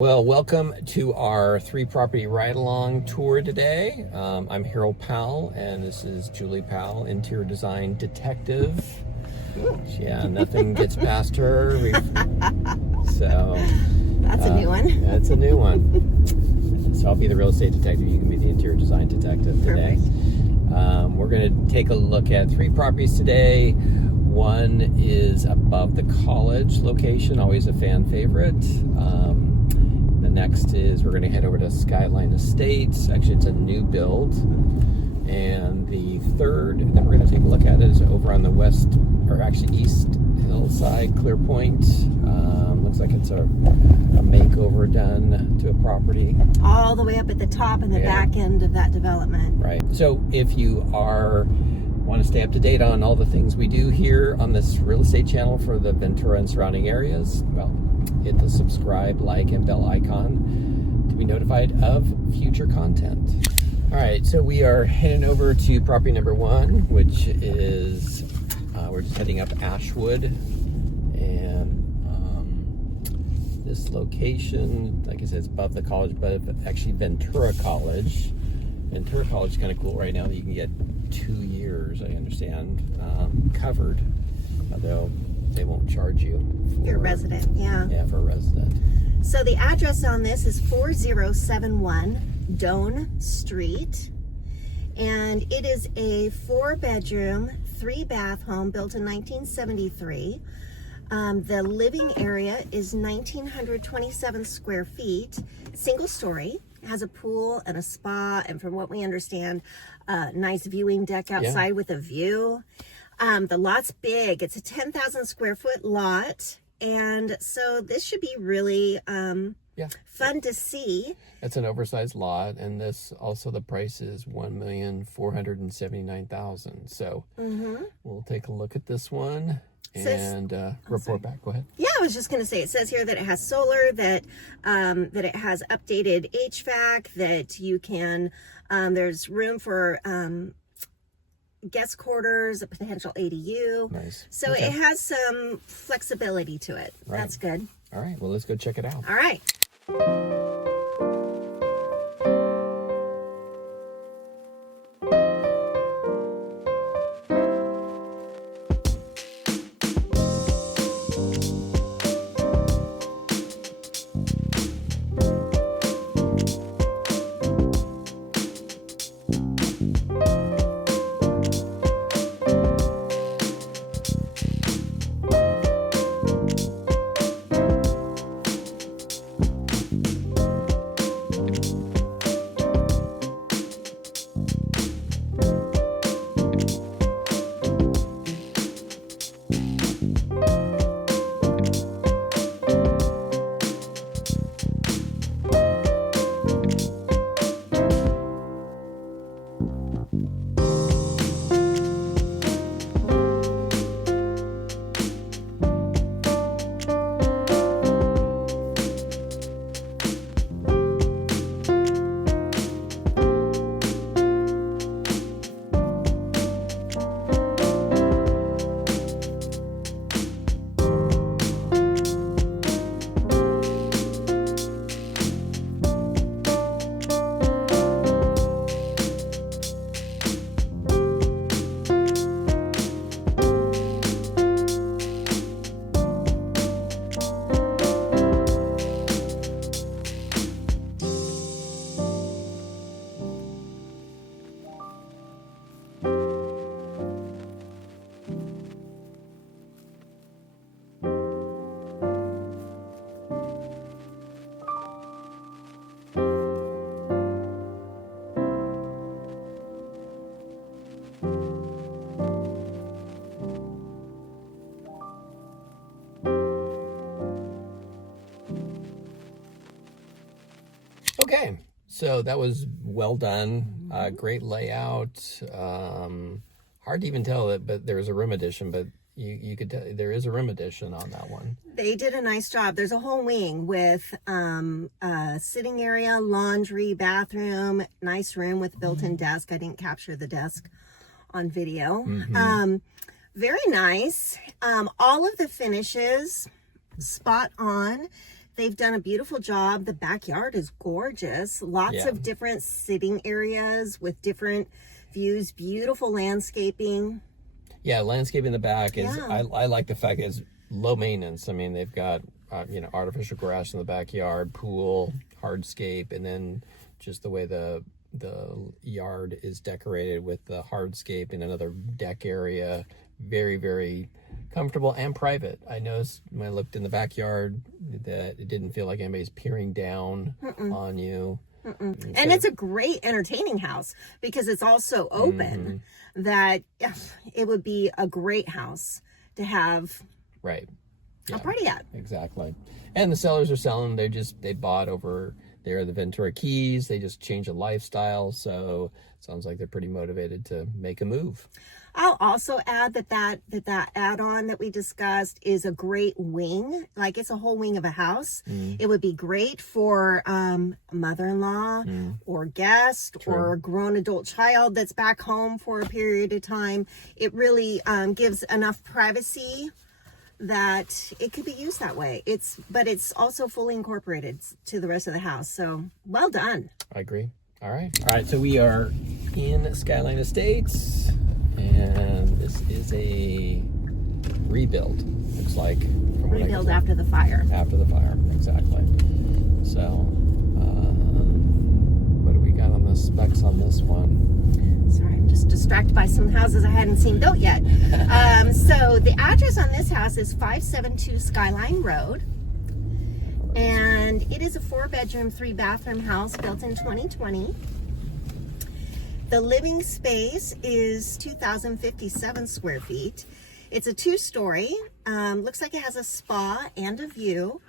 Well, welcome to our 3-property ride-along tour today. I'm Harold Powell, and this is Julie Powell, interior design detective. Yeah, nothing gets past her. So that's a new one. That's a new one. So I'll be the real estate detective. You can be the interior design detective today. We're going to take a look at 3 properties today. One is above the college location, always a fan favorite. The next is we're going to head over to Skyline Estates. Actually, it's a new build. And the third that we're going to take a look at is over on the west, or actually east hillside, Clearpoint. Looks like it's a makeover done to a property. All the way up at the top and the back end of that development. Right. So if you want to stay up to date on all the things we do here on this real estate channel for the Ventura and surrounding areas, well, hit the subscribe, like, and bell icon to be notified of future content. All right, so we are heading over to property number 1, which is, we're just heading up Ashwood. And this location, like I said, it's above the college, but actually Ventura College. Ventura College is kind of cool right now that you can get 2 years, I understand, covered, although they won't charge you for you're a resident. Yeah, for a resident. So the address on this is 4071 Doane Street, and it is a 4-bedroom 3-bath home built in 1973. The living area is 1,927 square feet, single story. It has a pool and a spa, and from what we understand, a nice viewing deck outside with a view. The lot's big. It's a 10,000 square foot lot, and so this should be really fun to see. It's an oversized lot, and this also, the price is $1,479,000. So we'll take a look at this one and report back. Go ahead. Yeah, I was just going to say, it says here that it has solar, that it has updated HVAC, that you can, there's room for guest quarters, a potential ADU. Nice. So it has some flexibility to it. Right. That's good. All right, well, let's go check it out. All right. Okay, so that was well done. Great layout. Hard to even tell it, but there's a room addition, but you could tell there is a room addition on that one. They did a nice job. There's a whole wing with a sitting area, laundry, bathroom, nice room with built-in desk. I didn't capture the desk on video. Very nice. All of the finishes spot on. They've done a beautiful job. The backyard is gorgeous. Lots of different sitting areas with different views, beautiful landscaping. Yeah, landscaping in the back is, I like the fact it's low maintenance. I mean, they've got, artificial grass in the backyard, pool, hardscape, and then just the way the yard is decorated with the hardscape and another deck area. Very, very comfortable and private. I noticed when I looked in the backyard that it didn't feel like anybody's peering down on you. And it's a great entertaining house because it's also open, that it would be a great house to have a party at. Exactly. And the sellers are selling. They bought over there the Ventura Keys. They just changed a lifestyle. So it sounds like they're pretty motivated to make a move. I'll also add that add-on that we discussed is a great wing. Like, it's a whole wing of a house. It would be great for mother-in-law or guest or a grown adult child that's back home for a period of time. It really gives enough privacy that it could be used that way. But it's also fully incorporated to the rest of the house. So well done. I agree. All right. So we are in Skyline Estates, and this is a rebuild. Looks like rebuild after the fire. After the fire, exactly. So, what do we got on the specs on this one? Sorry, I'm just distracted by some houses I hadn't seen built yet. So the address on this house is 572 Skyline Road. And it is a 4-bedroom, 3-bathroom house built in 2020. The living space is 2,057 square feet. It's a 2-story. Looks like it has a spa and a view.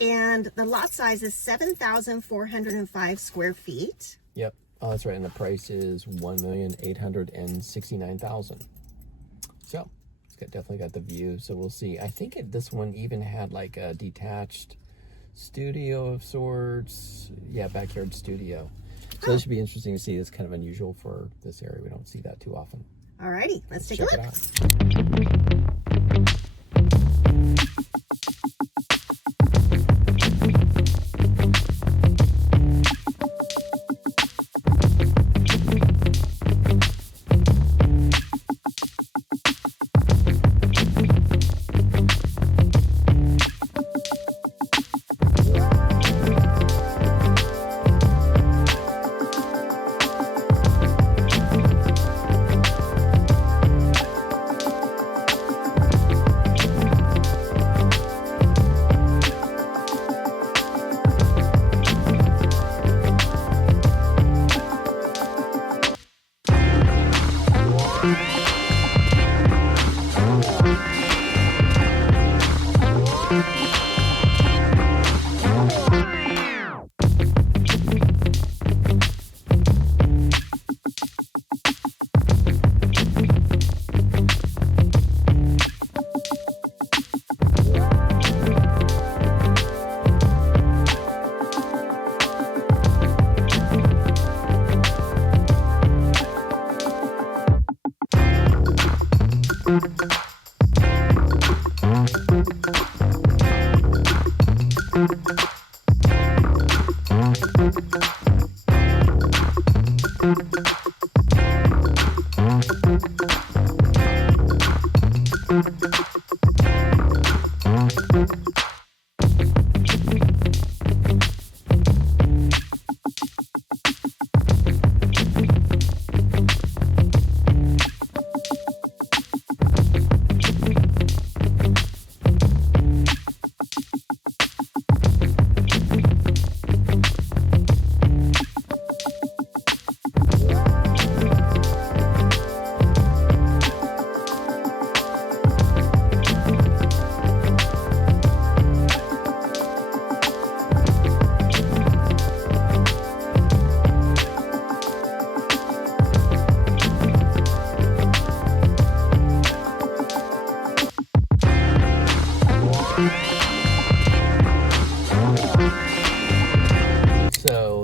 And the lot size is 7,405 square feet. Yep. Oh, that's right. And the price is $1,869,000. So it's definitely got the view. So we'll see. I think this one even had like a detached studio of sorts. Yeah, backyard studio. So this should be interesting to see. It's kind of unusual for this area. We don't see that too often. Alrighty, let's take a look. Check it out.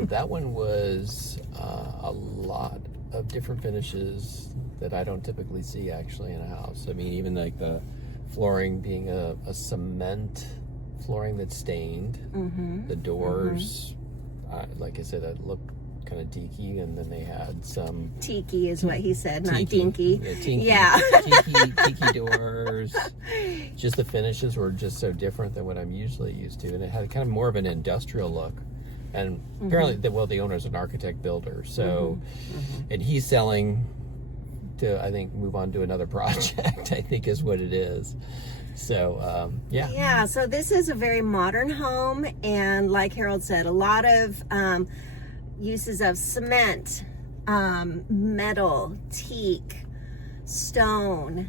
That one was a lot of different finishes that I don't typically see actually in a house. I mean, even like the flooring being a cement flooring that's stained. Mm-hmm. The doors, like I said, that look kind of dinky, and then they had some tiki is what he said, not tiki. dinky. Yeah, tinky. Yeah. tiki doors. Just the finishes were just so different than what I'm usually used to, and it had kind of more of an industrial look. And apparently, the owner's an architect builder, so and he's selling to, I think, move on to another project. I think is what it is. So yeah. Yeah. So this is a very modern home, and like Harold said, a lot of uses of cement, metal, teak, stone,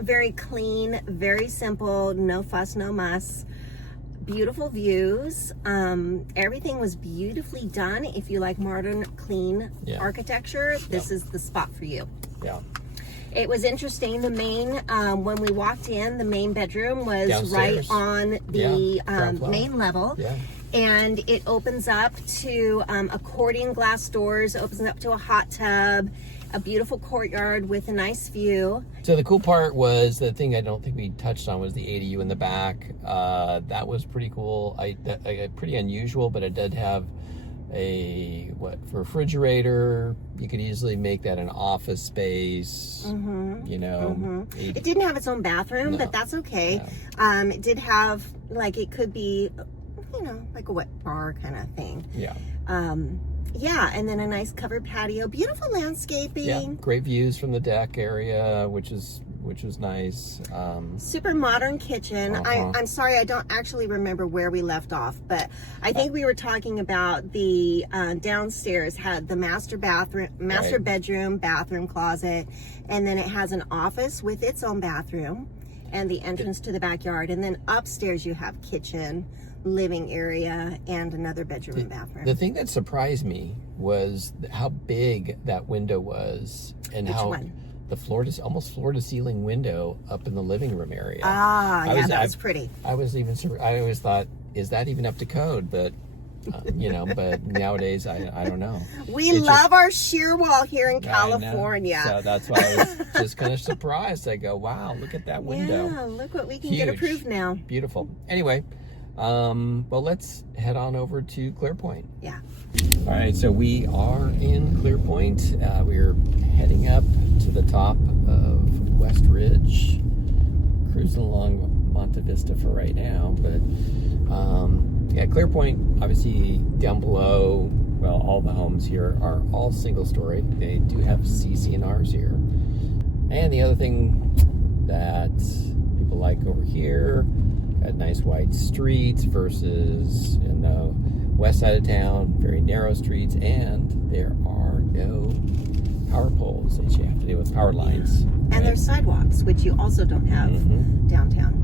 very clean, very simple, no fuss, no muss, beautiful views. Everything was beautifully done. If you like modern, clean architecture, this is the spot for you. Yeah. It was interesting. The main, when we walked in, the main bedroom was Downstairs. right on the main level. Yeah. And it opens up to accordion glass doors, opens up to a hot tub, a beautiful courtyard with a nice view. So the cool part was, the thing I don't think we touched on was the ADU in the back. That was pretty cool. Pretty unusual, but it did have a refrigerator. You could easily make that an office space. You know, It didn't have its own bathroom, but that's okay. Yeah. It did have, like, it could be, you know, like a wet bar kind of thing. Yeah. Yeah, and then a nice covered patio, beautiful landscaping. Yeah, great views from the deck area, which was nice. Super modern kitchen. I'm sorry, I don't actually remember where we left off, but I think we were talking about the downstairs had the master bedroom, bathroom, closet, and then it has an office with its own bathroom and the entrance to the backyard, and then upstairs you have kitchen, living area, and another bedroom and bathroom. The thing that surprised me was how big that window was, and Which how one? the almost floor to ceiling window up in the living room area. That was pretty. I always thought, is that even up to code? But you know, but nowadays I don't know. We love our sheer wall here in I know. California. So that's why I was just kind of surprised. I go, wow, look at that window. Yeah, look what we can get approved now. Beautiful. Anyway, well, let's head on over to Clearpoint. Yeah. All right, so we are in Clearpoint. We're heading up to the top of Westridge, cruising along Monte Vista for right now. But yeah, Clearpoint, obviously down below, well, all the homes here are all single story. They do have CC&Rs here. And the other thing that people like over here, got nice wide streets versus in the west side of town, very narrow streets, and there are no power poles that you have to deal with, power lines. And there's sidewalks, which you also don't have downtown.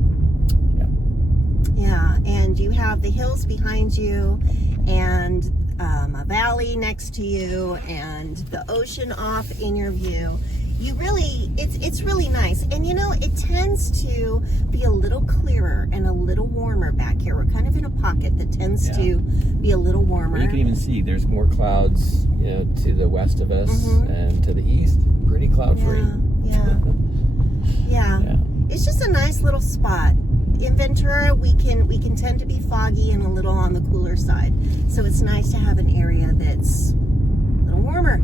Yeah, and you have the hills behind you, and a valley next to you, and the ocean off in your view. You really, it's really nice. And you know, it tends to be a little clearer and a little warmer back here. We're kind of in a pocket that tends to be a little warmer. You can even see there's more clouds, you know, to the west of us, and to the east, pretty cloud free. Yeah. It's just a nice little spot. In Ventura, we can tend to be foggy and a little on the cooler side. So it's nice to have an area that's a little warmer.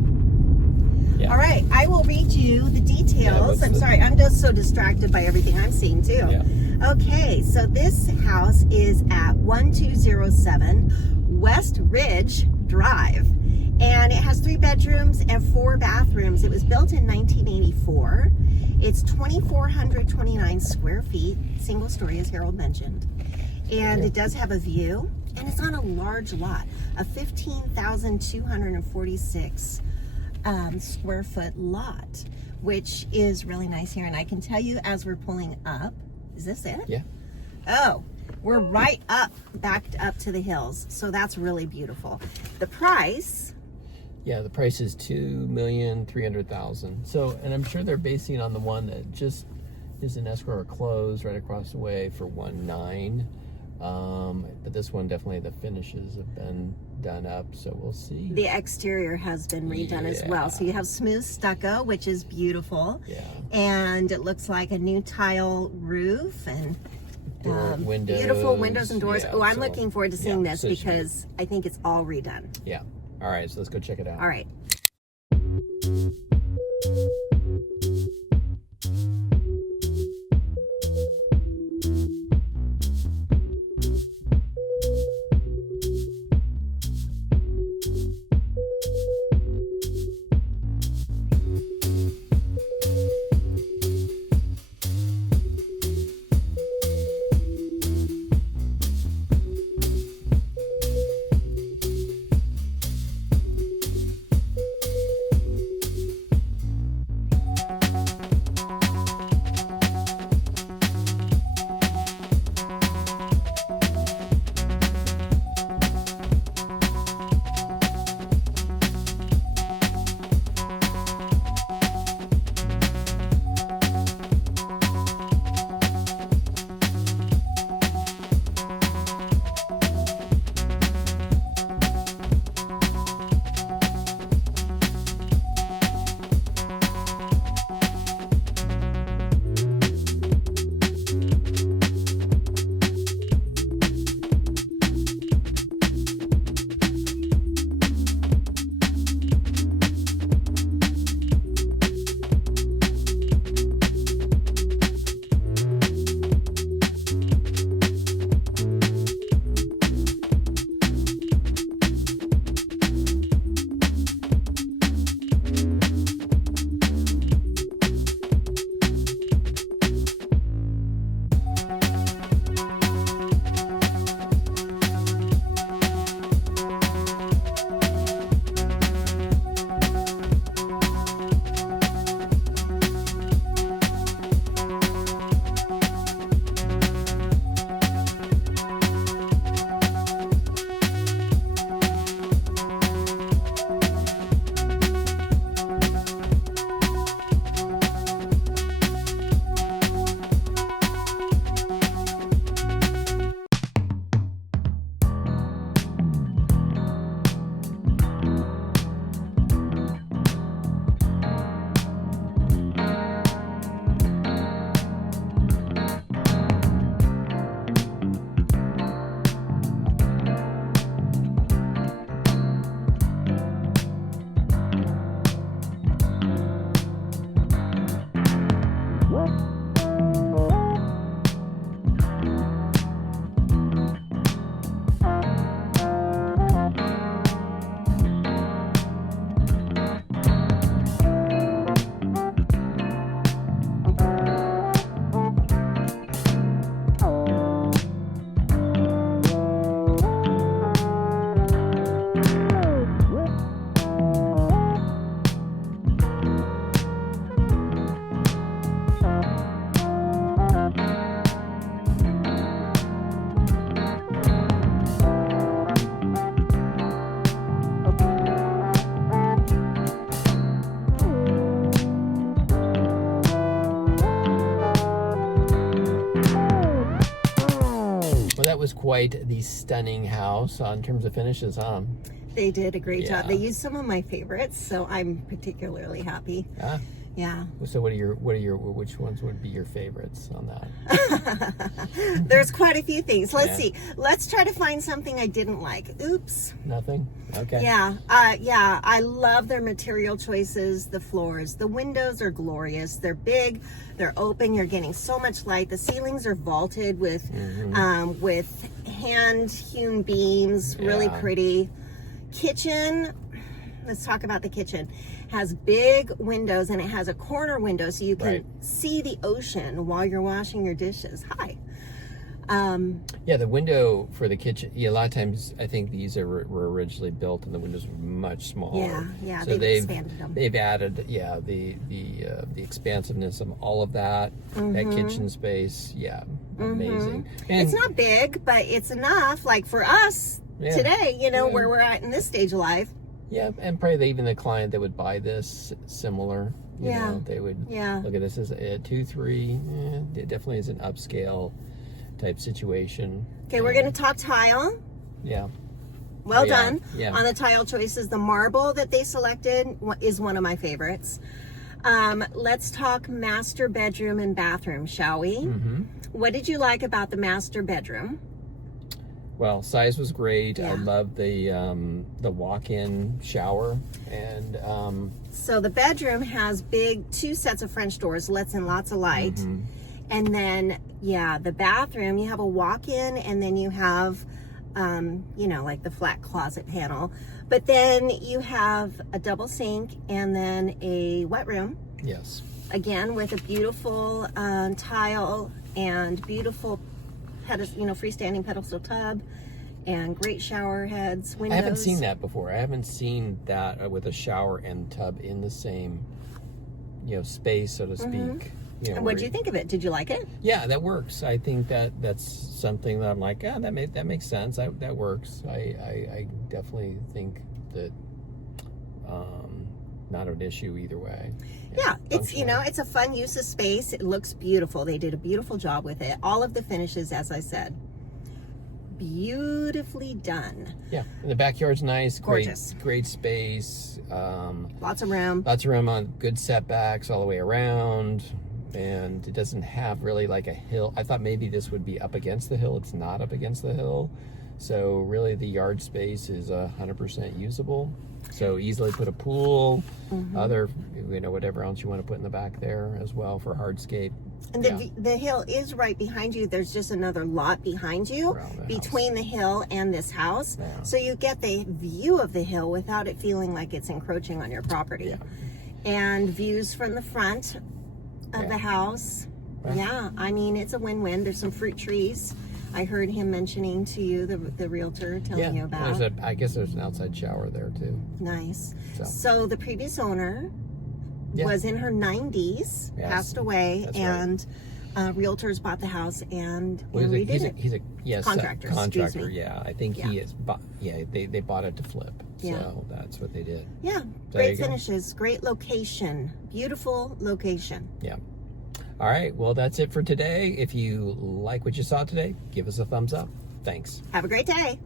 Yeah. All right, I will read you the details. I'm sorry, I'm just so distracted by everything I'm seeing too. Yeah. Okay, so this house is at 1207 Westridge Drive. And it has 3 bedrooms and 4 bathrooms. It was built in 1984. It's 2,429 square feet, single story, as Harold mentioned. And it does have a view, and it's on a large lot, a 15,246 square foot lot, which is really nice here. And I can tell you as we're pulling up, is this it? Yeah. Oh, we're right up, backed up to the hills. So that's really beautiful. The price... Yeah, the price is $2,300,000. So, and I'm sure they're basing it on the one that just is in escrow or closed right across the way for $1,900,000. But this one, definitely the finishes have been done up, so we'll see. The exterior has been redone as well. So you have smooth stucco, which is beautiful. Yeah. And it looks like a new tile roof, and windows. Beautiful windows and doors. Yeah, Oh, I'm so- looking forward to seeing yeah, this so it should be- because I think it's all redone. Yeah. All right, so let's go check it out. All right. Was quite the stunning house in terms of finishes, huh? They did a great job. Yeah. They used some of my favorites, so I'm particularly happy. Ah. Yeah. So which ones would be your favorites on that? There's quite a few things. Let's Yeah. see. Let's try to find something I didn't like. Oops. Nothing? Okay. Yeah. Yeah. I love their material choices. The floors, the windows are glorious. They're big. They're open. You're getting so much light. The ceilings are vaulted with hand hewn beams. Really Yeah. pretty. Kitchen. Let's talk about the kitchen. Has big windows and it has a corner window so you can Right. see the ocean while you're washing your dishes. Hi. Yeah, the window for the kitchen. Yeah, a lot of times I think these were originally built and the windows were much smaller. Yeah, So they've expanded them. They've added, the expansiveness of all of that. That kitchen space, amazing. And It's not big, but it's enough. Like for us Yeah. today, where we're at in this stage of life. yeah, and probably even the client that would buy this similar. You Yeah. know, they would Yeah. look at this as a 2-3. It definitely is an upscale type situation. Okay, we're going to talk tile. Yeah. Well Oh, yeah, done yeah. on the tile choices. The marble that they selected is one of my favorites. Let's talk master bedroom and bathroom, shall we? Mm-hmm. What did you like about the master bedroom? Well, size was great. Yeah. I love the walk-in shower, and so the bedroom has two sets of French doors, lets in lots of light. mm-hmm. And then, yeah, the bathroom, you have a walk-in, and then you have, like the flat closet panel. But then you have a double sink and then a wet room. Yes. Again, with a beautiful tile and beautiful freestanding pedestal tub and great shower heads, windows. I haven't seen that before. I haven't seen that with a shower and tub in the same, space, so to speak. Mm-hmm. And what did you think of it? Did you like it? Yeah, that works. I think that's something that I'm like, that makes sense. That works. I definitely think that not an issue either way. Yeah, it's a fun use of space. It looks beautiful. They did a beautiful job with it. All of the finishes, as I said, beautifully done. Yeah, and the backyard's nice. Gorgeous. Great space. Lots of room. Lots of room on good setbacks all the way around. And it doesn't have really like a hill. I thought maybe this would be up against the hill. It's not up against the hill. So really the yard space is 100% usable. So easily put a pool, other, whatever else you want to put in the back there as well for hardscape. And the hill is right behind you. There's just another lot behind you between the hill and this house. Yeah. So you get the view of the hill without it feeling like it's encroaching on your property. Yeah. And views from the front of the house. Right. Yeah, I mean, it's a win-win. There's some fruit trees. I heard him mentioning to you, the realtor telling you about. I guess there's an outside shower there too. Nice. So the previous owner was in her 90s, passed away, and realtors bought the house and redid it. He's a contractor. Contractor, yeah. I think he is. They bought it to flip. Yeah. So that's what they did. Yeah, great finishes, great location, beautiful location. Yeah. All right, well, that's it for today. If you like what you saw today, give us a thumbs up. Thanks. Have a great day.